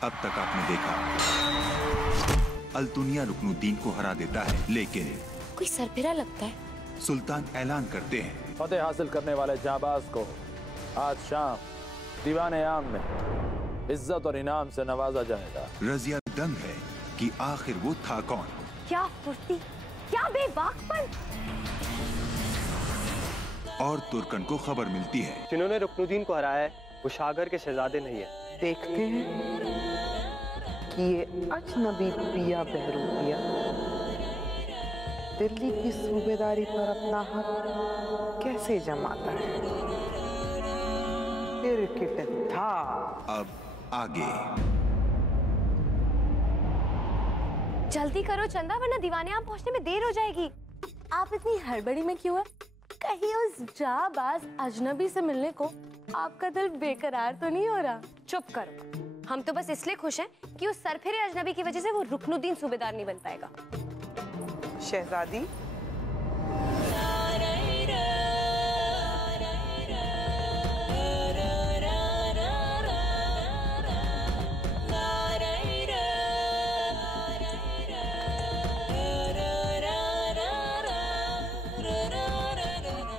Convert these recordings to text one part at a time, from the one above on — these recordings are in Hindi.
अब तक आपने देखा, अल-दुनिया रुकनुद्दीन को हरा देता है, लेकिन कोई सरफिरा लगता है। सुल्तान ऐलान करते हैं, फतेह हासिल करने वाले जाबाज को आज शाम दीवाने आम में इज्जत और इनाम से नवाजा जाएगा। रजिया दंग है कि आखिर वो था कौन। क्या फुर्ती, क्या बेबाकपन। और तुर्कन को खबर मिलती है, जिन्होंने रुकनुद्दीन को हराया है वो शाहगर के शहजादे नहीं है। देखते हैं कि ये अजनबी पिया बहरूपिया दिल्ली की सूबेदारी पर अपना हक कैसे जमाता है। क्रिकेट था। अब आगे। जल्दी करो चंदा, वरना दीवाने आम पहुंचने में देर हो जाएगी। आप इतनी हड़बड़ी में क्यों है? कहीं उस जाबाज अजनबी से मिलने को आपका दिल बेकरार तो नहीं हो रहा? चुप करो, हम तो बस इसलिए खुश हैं कि उस सरफिरे अजनबी की वजह से वो रुकनुद्दीन सूबेदार नहीं बन पाएगा। शहजादी,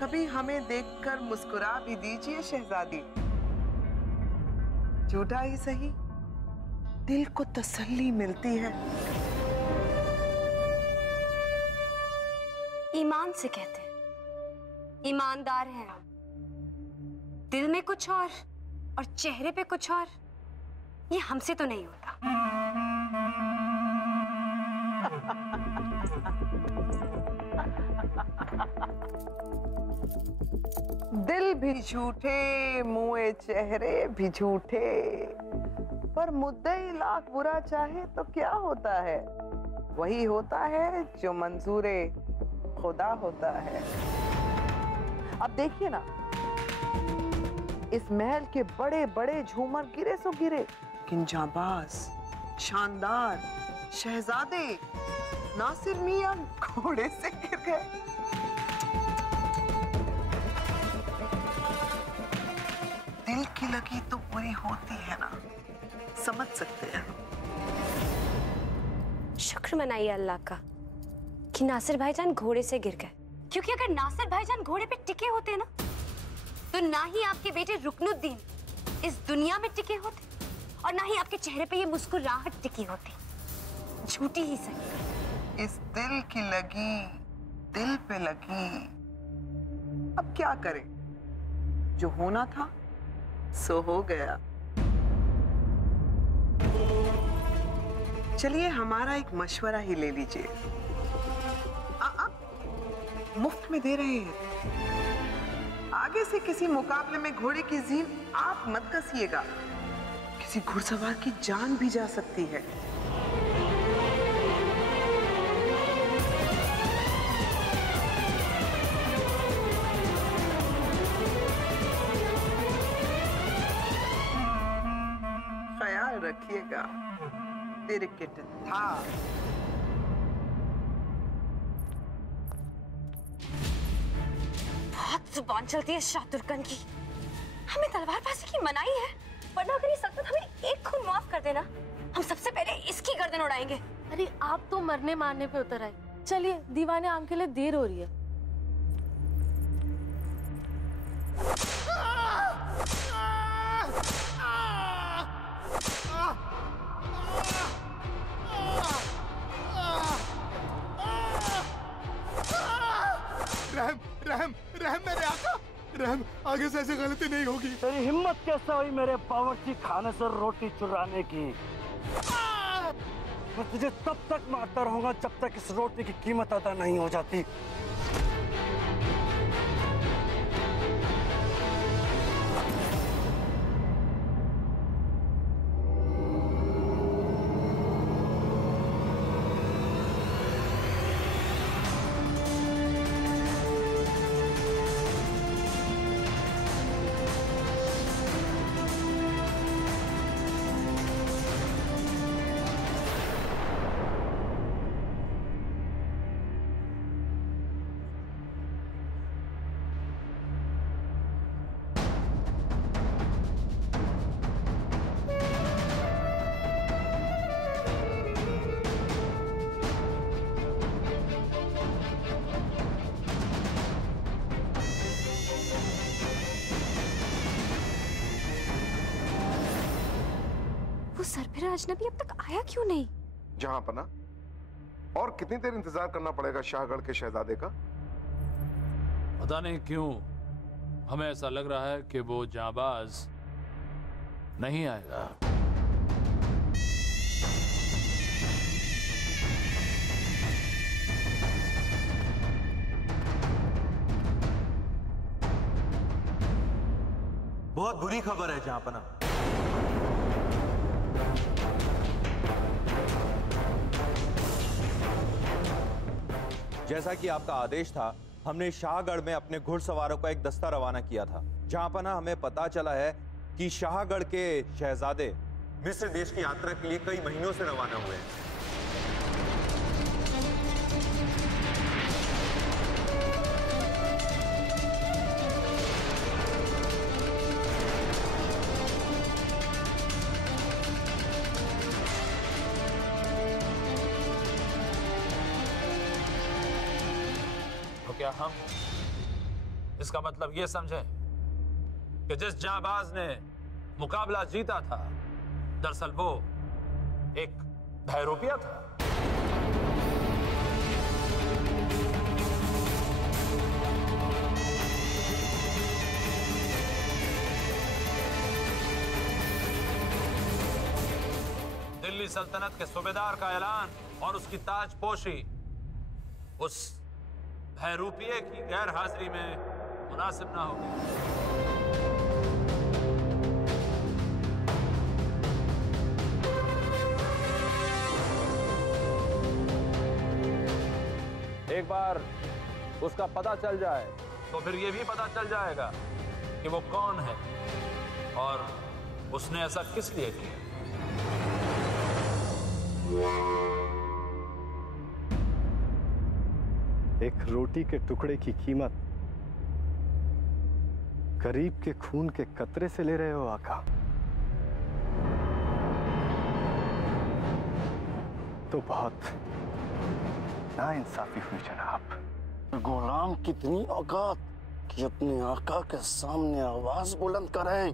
कभी हमें देखकर मुस्कुरा भी दीजिए शहजादी। झूठा ही सही, दिल को तसल्ली मिलती है। ईमान से कहते हैं, ईमानदार हैं हम। दिल में कुछ और चेहरे पे कुछ और, ये हमसे तो नहीं होता। दिल भी झूठे, मुए चेहरे भी झूठे, पर मुद्दई लाख बुरा चाहे तो क्या होता है? वही होता है जो मंजूरे खुदा होता है। अब देखिए ना, इस महल के बड़े बड़े झूमर गिरे सो गिरे, लेकिन जाबाज, शानदार शहजादे नासिर मियां घोड़े से गिर गए। दिल की लगी तो बुरी होती है ना, समझ सकते हैं। शुक्र मनाइए अल्लाह का कि नासिर भाईजान घोड़े से गिर गए, क्योंकि अगर नासिर भाईजान घोड़े पे टिके होते ना, तो ना ही आपके बेटे रुकनुद्दीन इस दुनिया में टिके होते और ना ही आपके चेहरे पे ये मुस्कुराहट टिकी होती। झूठी ही सही। इस दिल की लगी दिल पे लगी। अब क्या करें, जो होना था सो हो गया। चलिए हमारा एक मशवरा ही ले लीजिए। आप मुफ्त में दे रहे हैं। आगे से किसी मुकाबले में घोड़े की जीन आप मत कसिएगा, किसी घुड़सवार की जान भी जा सकती है। ख्याल रखिएगा, क्रिकेट था। बहुत जुबान चलती है शाह तुर्कन की। हमें तलवारबाजी की मनाही है, वरना अगर ये सल्तनत हमें एक खून माफ कर देना, हम सबसे पहले इसकी गर्दन उड़ाएंगे। अरे आप तो मरने मारने पे उतर आए। चलिए, दीवाने आम के लिए देर हो रही है। रहम रहम रहम मेरे आका, रहम, आगे से ऐसी गलती नहीं होगी। तेरी हिम्मत कैसे हुई मेरे बावर्ची खाने से रोटी चुराने की? मैं तुझे तब तक मारता रहूंगा जब तक इस रोटी की कीमत अदा नहीं हो जाती। वो सरफिरा अजनबी अब तक आया क्यों नहीं? जहां पना, और कितनी देर इंतजार करना पड़ेगा शाहगढ़ के शहजादे का? पता नहीं क्यों हमें ऐसा लग रहा है कि वो जाबाज नहीं आएगा। बहुत बुरी खबर है जहांपना। जैसा कि आपका आदेश था, हमने शाहगढ़ में अपने घुड़सवारों का एक दस्ता रवाना किया था। जहांपना हमें पता चला है कि शाहगढ़ के शहजादे मिस्र देश की यात्रा के लिए कई महीनों से रवाना हुए हैं। क्या हम इसका मतलब ये समझें कि जिस जाबाज ने मुकाबला जीता था, दरअसल वो एक बहरूपिया था? दिल्ली सल्तनत के सूबेदार का ऐलान और उसकी ताजपोशी उस बहरूपिये की गैर हाजिरी में मुनासिब ना होगी। एक बार उसका पता चल जाए तो फिर ये भी पता चल जाएगा कि वो कौन है और उसने ऐसा किस लिए किया। एक रोटी के टुकड़े की कीमत गरीब के खून के कतरे से ले रहे हो आका? तो बहुत नाइंसाफी हुई जनाब। गुलाम कितनी औकात कि अपने आका के सामने आवाज बुलंद करे।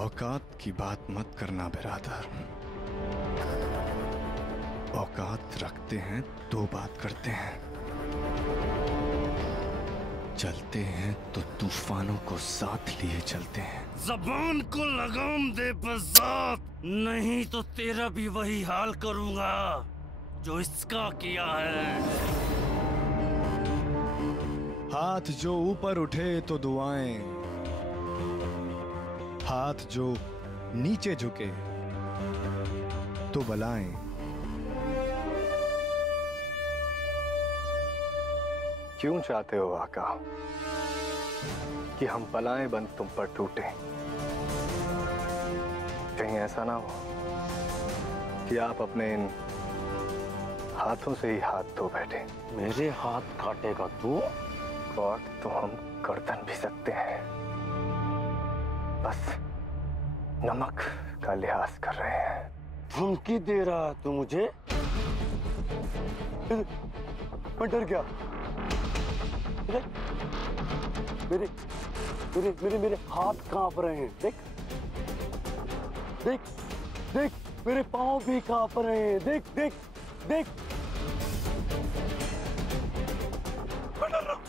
औकात की बात मत करना बिरादर। औकात रखते हैं तो बात करते हैं, चलते हैं तो तूफानों को साथ लिए चलते हैं। जबान को लगाम दे बज़ात, नहीं तो तेरा भी वही हाल करूंगा जो इसका किया है। हाथ जो ऊपर उठे तो दुआएं, हाथ जो नीचे झुके तो बलाएं। क्यों चाहते हो आका कि हम बलाएं बंद तुम पर टूटे? कहीं ऐसा ना हो कि आप अपने इन हाथों से ही हाथ धो बैठे। मेरे हाथ काटेगा तू? काट तो हम गर्दन भी सकते हैं, बस नमक का लिहाज कर रहे हैं। धमकी दे रहा है तू मुझे? मैं डर गया। मेरे मेरे मेरे मेरे हाथ कांप रहे हैं। देख देख देख, मेरे पांव भी कांप रहे हैं। देख देख देख, मैं डर रहा हूं।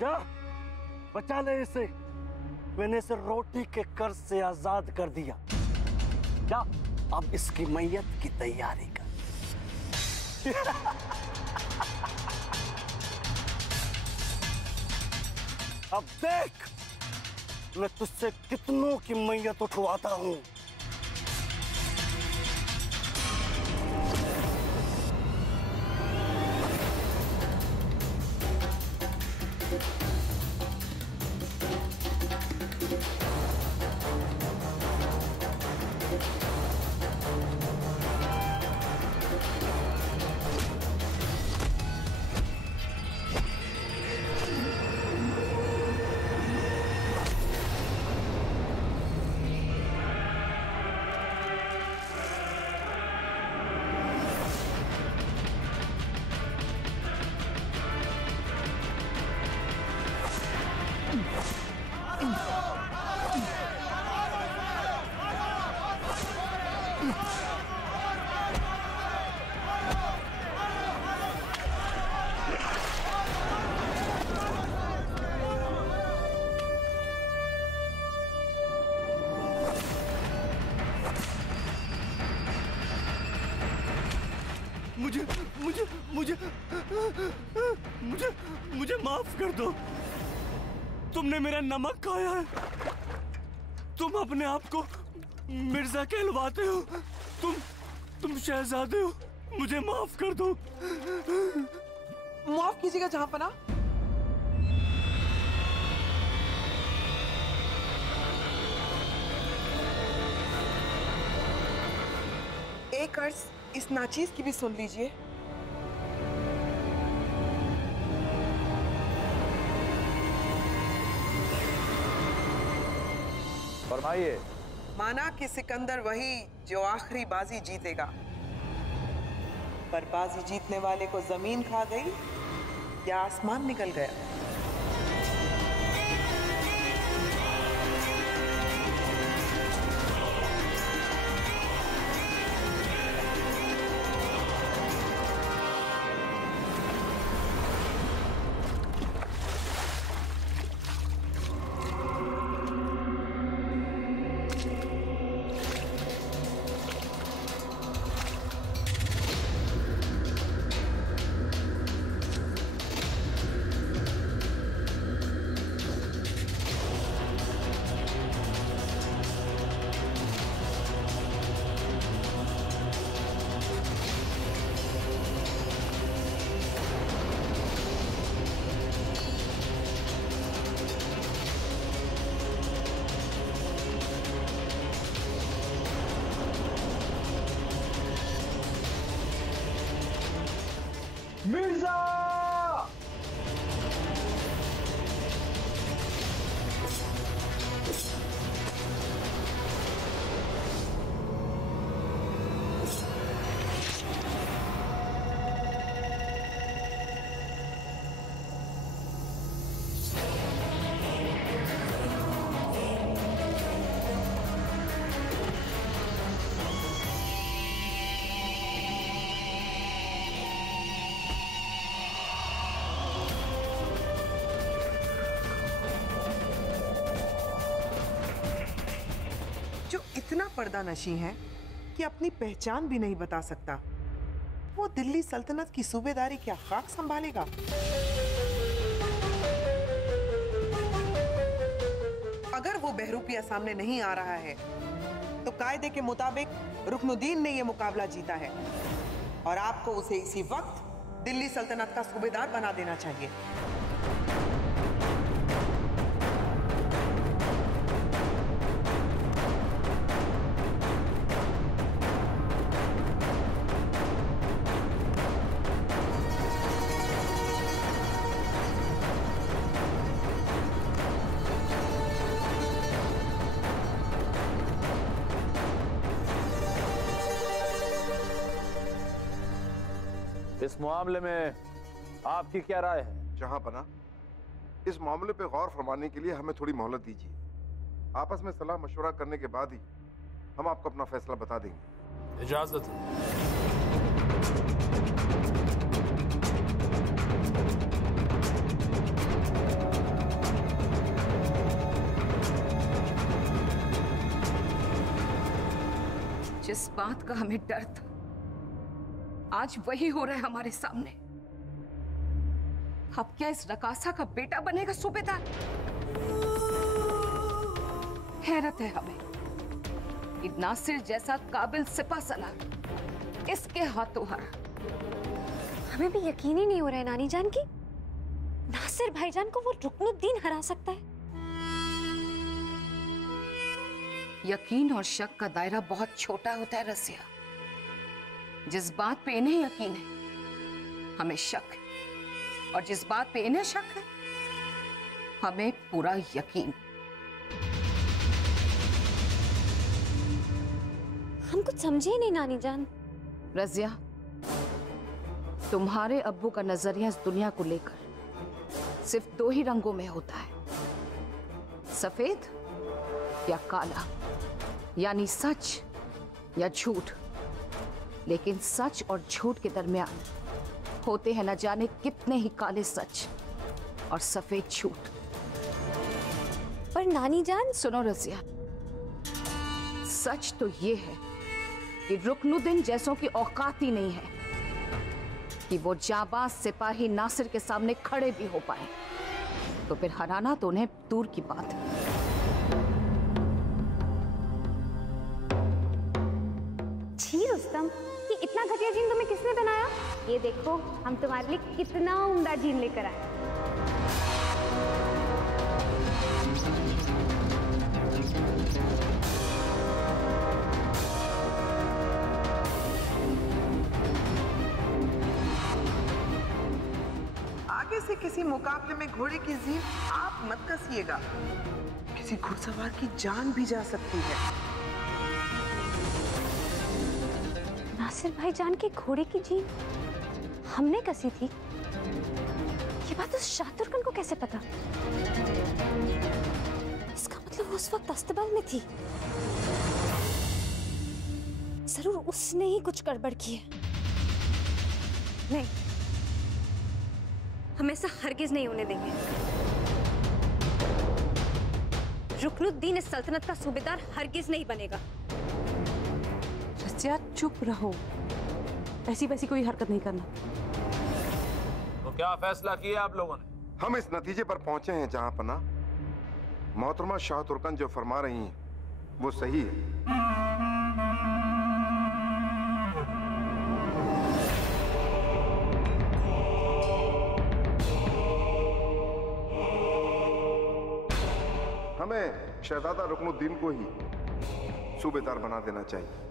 जा, बचा ले इसे। मैंने इसे रोटी के कर्ज से आजाद कर दिया। जा, अब इसकी मैयत की तैयारी कर। अब देख मैं तुझसे कितनों की मैयत उठवाता हूं। मुझे मुझे मुझे मुझे मुझे माफ कर दो। तुमने मेरा नमक खाया है। तुम अपने आप को मिर्जा कहलवाते हो। तुम शहजादे हो। मुझे माफ कर दो। माफ कीजिएगा जहांपना। एक अर्ज इस नाचीज की भी सुन लीजिए। फरमाइए। माना कि सिकंदर वही जो आखिरी बाजी जीतेगा, पर बाजी जीतने वाले को जमीन खा गई या आसमान निकल गया। मिर्जा! जो इतना पर्दा नशी है कि अपनी पहचान भी नहीं बता सकता, वो दिल्ली सल्तनत की सूबेदारी क्या खाक संभालेगा? अगर वो बहरूपिया सामने नहीं आ रहा है तो कायदे के मुताबिक रुकनुद्दीन ने ये मुकाबला जीता है और आपको उसे इसी वक्त दिल्ली सल्तनत का सूबेदार बना देना चाहिए। इस मामले में आपकी क्या राय है? जहांपना, इस मामले पे गौर फरमाने के लिए हमें थोड़ी मोहलत दीजिए। आपस में सलाह मशवरा करने के बाद ही हम आपको अपना फैसला बता देंगे। इजाजत है। जिस बात का हमें डर था आज वही हो रहा है हमारे सामने। अब क्या इस रकासा का बेटा बनेगा सूबेदार? हैरत है हमें कि नासिर जैसा काबिल सिपा सलार इसके हाथों हारा। हमें भी यकीन ही नहीं हो रहा है नानी जान की नासिर नासिर भाईजान को वो रुकनुद्दीन हरा सकता है? यकीन और शक का दायरा बहुत छोटा होता है रसिया। जिस बात पे इन्हें यकीन है हमें शक है, और जिस बात पे इन्हें शक है हमें पूरा यकीन। हम कुछ समझे ही नहीं नानी जान। रजिया, तुम्हारे अब्बू का नजरिया इस दुनिया को लेकर सिर्फ दो ही रंगों में होता है, सफेद या काला, यानी सच या झूठ। लेकिन सच और झूठ के दरमियान होते हैं न जाने कितने ही काले सच और सफेद झूठ। पर नानी जान, सुनो रजिया, सच तो ये है कि रुकनुद्दीन जैसों की औकात ही नहीं है कि वो जाबाज सिपाही नासिर के सामने खड़े भी हो पाए। तो फिर हराना तो उन्हें दूर की बात है। छी रुस्तम, ये इतना घटिया जीन तुम्हें किसने बनाया? ये देखो, हम तुम्हारे लिए कितना उम्दा जीन लेकर आए। आगे से किसी मुकाबले में घोड़े की जीभ आप मत कसिएगा, किसी घुड़सवार की जान भी जा सकती है। नासिर भाईजान के घोड़े की जीन हमने कसी थी? ये बात उस शाह तुर्कन को कैसे पता? इसका मतलब वो उस वक्त अस्तबल में थी। जरूर उसने ही कुछ गड़बड़ की है। नहीं, हम ऐसा हरगिज नहीं होने देंगे। रुकनुद्दीन इस सल्तनत का सूबेदार हरगिज नहीं बनेगा। रसिया, चुप रहो, ऐसी वैसी कोई हरकत नहीं करना। तो क्या फैसला किया आप लोगों ने? हम इस नतीजे पर पहुंचे हैं जहां पना मोहतरमा शाह तुर्कन जो फरमा रही हैं वो सही है। हमें शहजादा रुकनुद्दीन को ही सूबेदार बना देना चाहिए।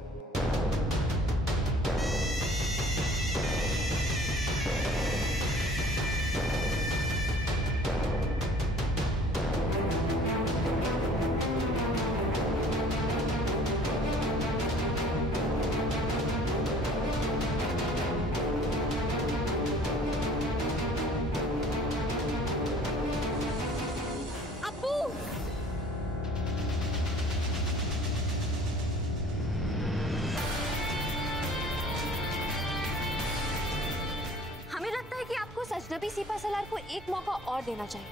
अजनबी सिपा सलार को एक मौका और देना चाहिए।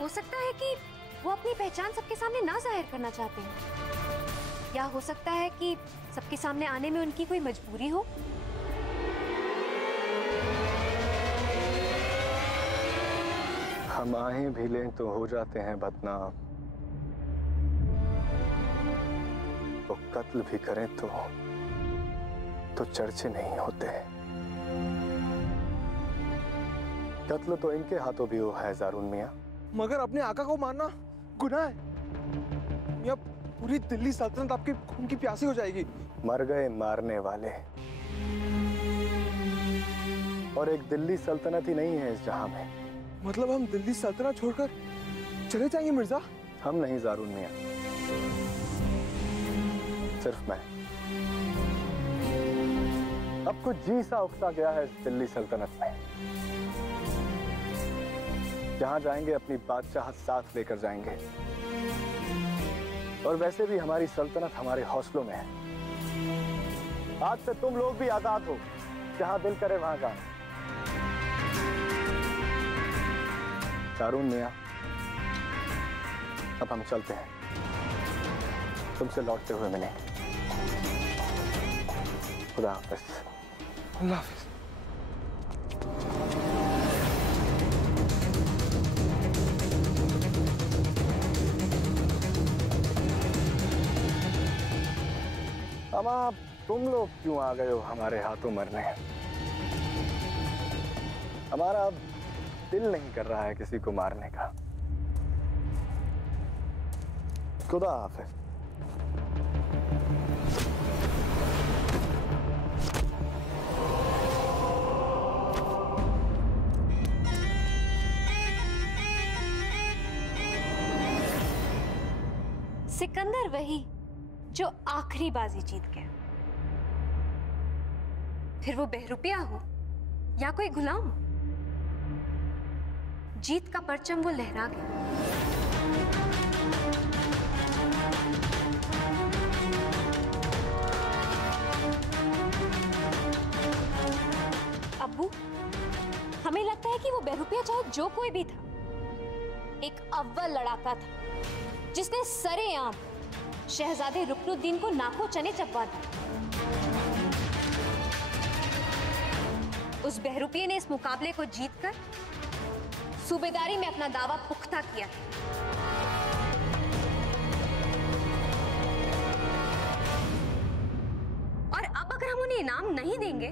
हो सकता है कि वो अपनी पहचान सबके सामने ना जाहिर करना चाहते हैं, या हो सकता है कि सबके सामने आने में उनकी कोई मजबूरी हो। हम आहें भी लें तो हो जाते हैं बदनाम, तो कत्ल भी करें तो चर्चे नहीं होते। कत्ल तो इनके हाथों भी हुआ है ज़ारून मियां। मगर अपने आका को मारना गुनाह है मियां। पूरी दिल्ली सल्तनत आपके खून की प्यासी हो जाएगी। मर गए मारने वाले, और एक दिल्ली सल्तनत ही नहीं है इस जहां में। मतलब हम दिल्ली सल्तनत छोड़कर चले जाएंगे मिर्जा? हम नहीं ज़ारून मियां, सिर्फ मैं। अब कुछ जी सा उकसा गया है इस दिल्ली सल्तनत में। जहां जाएंगे अपनी बादशाह साथ लेकर जाएंगे, और वैसे भी हमारी सल्तनत हमारे हौसलों में है। आज से तुम लोग भी आजाद हो, जहां दिल करे वहां जाना। ज़ारून मियां, अब हम चलते हैं, तुमसे लौटते हुए मिलेंगे। खुदा हाफिज। अल्लाह हाफिज। अब आप तुम लोग क्यों आ गए हो हमारे हाथों मरने? हमारा अब दिल नहीं कर रहा है किसी को मारने का। खुदा हाफिज। सिकंदर वही जो आखिरी बाजी जीत गया, फिर वो बहरूपिया हो या कोई गुलाम, जीत का परचम वो लहरा गया। अब्बू, हमें लगता है कि वो बहरूपिया चाहे जो कोई भी था, एक अव्वल लड़ाका था जिसने सरेआम शहजादे रुकनुद्दीन को नाको चने चबवा दिए। उस बहरूपिये ने इस मुकाबले को जीतकर सूबेदारी में अपना दावा पुख्ता किया। और अब अगर हम उन्हें इनाम नहीं देंगे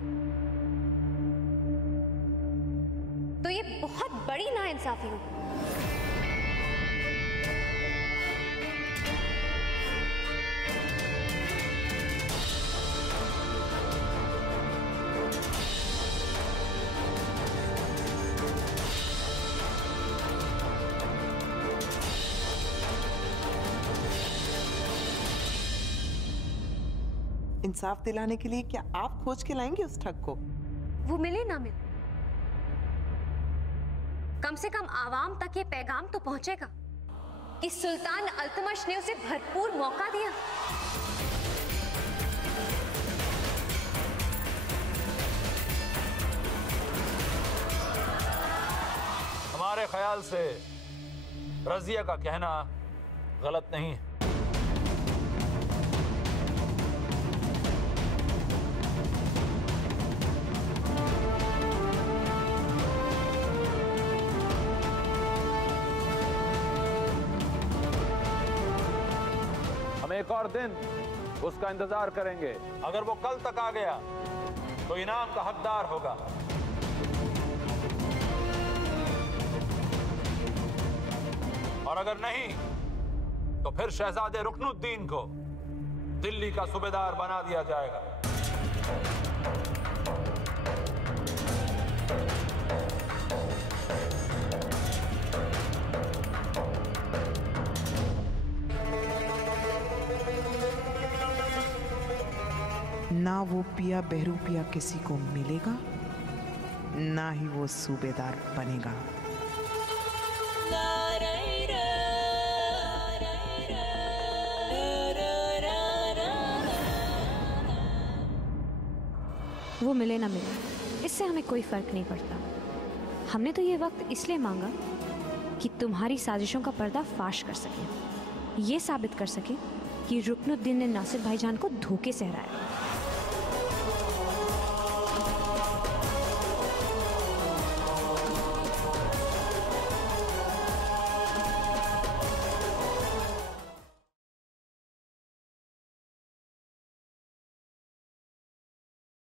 तो ये बहुत बड़ी नाइंसाफी होगी। इंसाफ दिलाने के लिए क्या आप खोज के लाएंगे उस ठग को? वो मिले ना मिले, कम से कम आवाम तक ये पैगाम तो पहुंचेगा कि सुल्तान अल्तमश ने उसे भरपूर मौका दिया। हमारे ख्याल से रजिया का कहना गलत नहीं है। एक और दिन उसका इंतजार करेंगे। अगर वो कल तक आ गया तो इनाम का हकदार होगा, और अगर नहीं तो फिर शहजादे रुकनुद्दीन को दिल्ली का सूबेदार बना दिया जाएगा। ना वो पिया बहरूपिया किसी को मिलेगा, ना ही वो सूबेदार बनेगा। वो मिले ना मिले, इससे हमें कोई फर्क नहीं पड़ता। हमने तो ये वक्त इसलिए मांगा कि तुम्हारी साजिशों का पर्दा फाश कर सके, ये साबित कर सके कि रुकनुद्दीन ने नासिर भाईजान को धोखे से हराया।